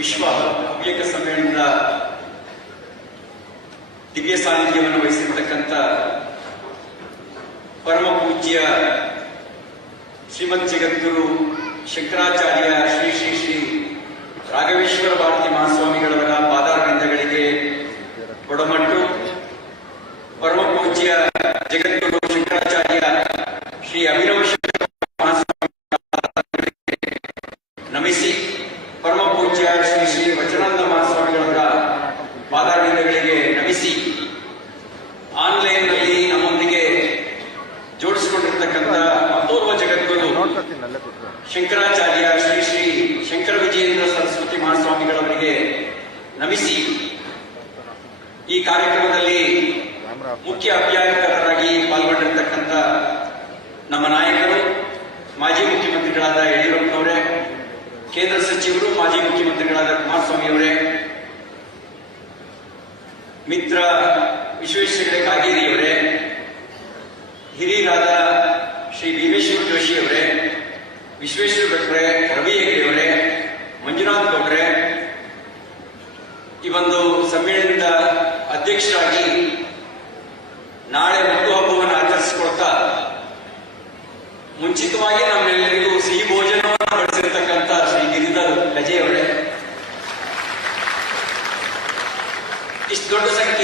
ವಿಶ್ವ ಹವ್ಯಕ ಸಮ್ಮೇಳನದ ದಿವ್ಯ ಸಾನ್ನಿಧ್ಯವನ್ನು ವಹಿಸಿರ್ತಕ್ಕಂಥ ಪರಮ ಪೂಜ್ಯ ಶ್ರೀಮದ್ ಜಗದ್ಗುರು ಶಂಕರಾಚಾರ್ಯ ಶ್ರೀ ಶ್ರೀ ಶ್ರೀ ರಾಘವೇಶ್ವರ ಭಾರತಿ ಮಹಾಸ್ವಾಮಿಗಳವರ ಪಾದಾರವಿಂದಗಳಿಗೆ ಕೊಡಮಟ್ಟು, ಪರಮ ಪೂಜ್ಯ ಜಗದ್ಗುರು ಶಂಕರಾಚಾರ್ಯ ಶ್ರೀ ಅಭಿನವ ನಮಿಸಿ, ಪರಮ ಪೂಜ್ಯ ಶ್ರೀ ಶ್ರೀ ವಚನಾನಂದ ಮಹಾಸ್ವಾಮಿಗಳವರ ಪಾದಾರವಿಂದಗಳಿಗೆ ನಮಿಸಿ, ಆನ್ಲೈನ್ ನಲ್ಲಿ ನಮ್ಮೊಂದಿಗೆ ಜೋಡಿಸಿಕೊಂಡಿರ್ತಕ್ಕಂಥ ಮತ್ತೋರ್ವ ಜಗದ್ಗುರು ಶಂಕರಾಚಾರ್ಯ ಶ್ರೀ ಶ್ರೀ ಶಂಕರ ವಿಜಯೇಂದ್ರ ಸರಸ್ವತಿ ಮಹಾಸ್ವಾಮಿಗಳವರಿಗೆ ನಮಿಸಿ, ಈ ಕಾರ್ಯಕ್ರಮದಲ್ಲಿ ಮುಖ್ಯ ಅಭ್ಯಾಸಕರಾಗಿ ಪಾಲ್ಗೊಂಡಿರ್ತಕ್ಕಂಥ ನಮ್ಮ ನಾಯಕರು, ಮಾಜಿ ಮುಖ್ಯಮಂತ್ರಿಗಳಾದ ಯಡಿಯೂರಪ್ಪನವರೇ, ಕೇಂದ್ರ ಸಚಿವರು, ಮಾಜಿ ಮುಖ್ಯಮಂತ್ರಿಗಳಾದ ಕುಮಾರಸ್ವಾಮಿಯವರೇ, ಮಿತ್ರ ವಿಶ್ವೇಶ್ವರ ಕಾಗೇರಿಯವರೇ, ಹಿರಿಯರಾದ ಶ್ರೀ ಭೀಮೇಶ್ವರ ಜೋಶಿಯವರೇ, ವಿಶ್ವೇಶ್ವರ ಭಟ್ರೆ, ರವಿ ಹೆಗ್ಡೆಯವರೇ, ಮಂಜುನಾಥ್ ಗೌಡ್ರೆ, ಈ ಒಂದು ಸಮ್ಮೇಳನದ ಅಧ್ಯಕ್ಷರಾಗಿ ನಾಳೆ ಹುಟ್ಟುಹಬ್ಬವನ್ನು ಆಚರಿಸಿಕೊಳ್ತಾ ಮುಂಚಿತವಾಗಿ ನಮ್ಮೆಲ್ಲರಿಗೂ ಸಿಹಿ ಭೋಜನವನ್ನು ಬಡಿಸಿರ್ತಕ್ಕಂಥ ಶ್ರೀ ಗಿರಿಧರ್ ಲಜೆಯವರೇ, ಇಷ್ಟು ದೊಡ್ಡ ಸಂಖ್ಯೆ